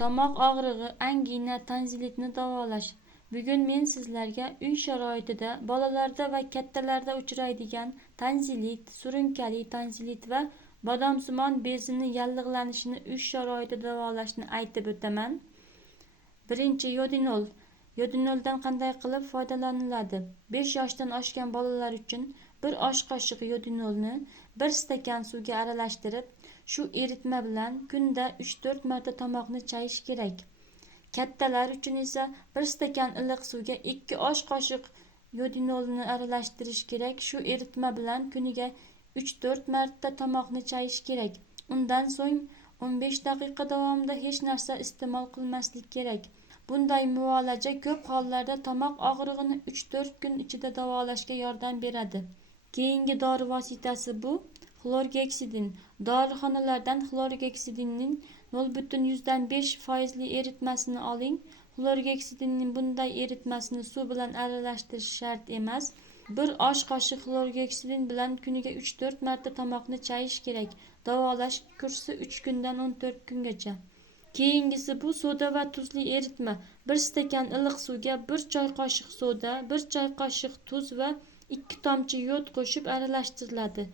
Tomoq og'rig'i, angina, tonzilitni davolash. Bugun men sizlarga uy sharoitida bolalarda va kattalarda uchraydigan tonzilit, surunkali tonzilit va bodomsimon bezini yallig'lanishini uy sharoitida davolashni aytib o'taman. Birinchi, yodinol. Yodinoldan qanday qilib foydalaniladi? 5 yoshdan oshgan bolalar uchun 1 osh qoshiq yodinolni 1 stakan suvga aralashtirib, shu eritma bilan kunda 3-4 marta tomoqni chayish kerak. Kattalar uchun esa 1 stakan iliq suvga 2 osh qoshiq yodinolni aralashtirish kerak. Shu eritma bilan kuniga 3-4 marta tomoqni chayish kerak. Undan so'ng 15 daqiqa davomida hech narsa iste'mol qilmaslik kerak. Bunday muolaja ko'p hollarda tomoq og'rig'ini 3-4 kun ichida davolashga yordam beradi. Keyingi dori vositasi bu xlorgeksidin. Dorixonalardan xlorgeksidinning 0,5% eritmasini oling. Xlorgeksidinning bunday eritmasini suv bilan aralashtirish shart emas. 1 osh qoshiq xlorgeksidin bilan kuniga 3-4 marta tomoqni chayish kerak. Davolash kursi 3 kundan 14 kungacha. Keyingisi bu soda va tuzli eritma. 1 stakan iliq suvga 1 choy qoshiq soda, 1 choy qoshiq tuz va 2 tomchi yod qo'shib aralashtiriladi.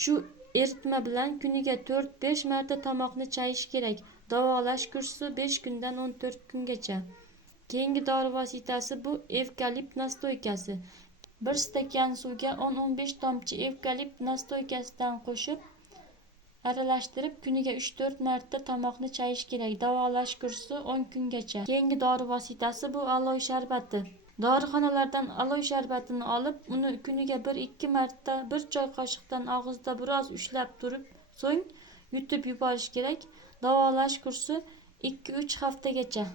Shu eritma bilan kuniga 4-5 marta tomoqni chayish kerak. Davolash kursi 5 kundan 14 kungacha. Keyingi dori vositasi bu evkalipt nastoykasi. 1 stakan suvga 10-15 tomchi evkalipt nastoykasidan qo'shib aralashtirib kuniga 3-4 marta tomoqni chayish kerak. Davolash kursi 10 kungacha. Keyingi dori vositasi bu aloe sharbati. Dorixonalardan aloe sharbatini olib, uni kuniga 1-2 marta 1 choy qoshiqdan og'izda biroz ushlab turib, so'ng yutib yuborish kerak. Davolash kursi 2-3 haftagacha.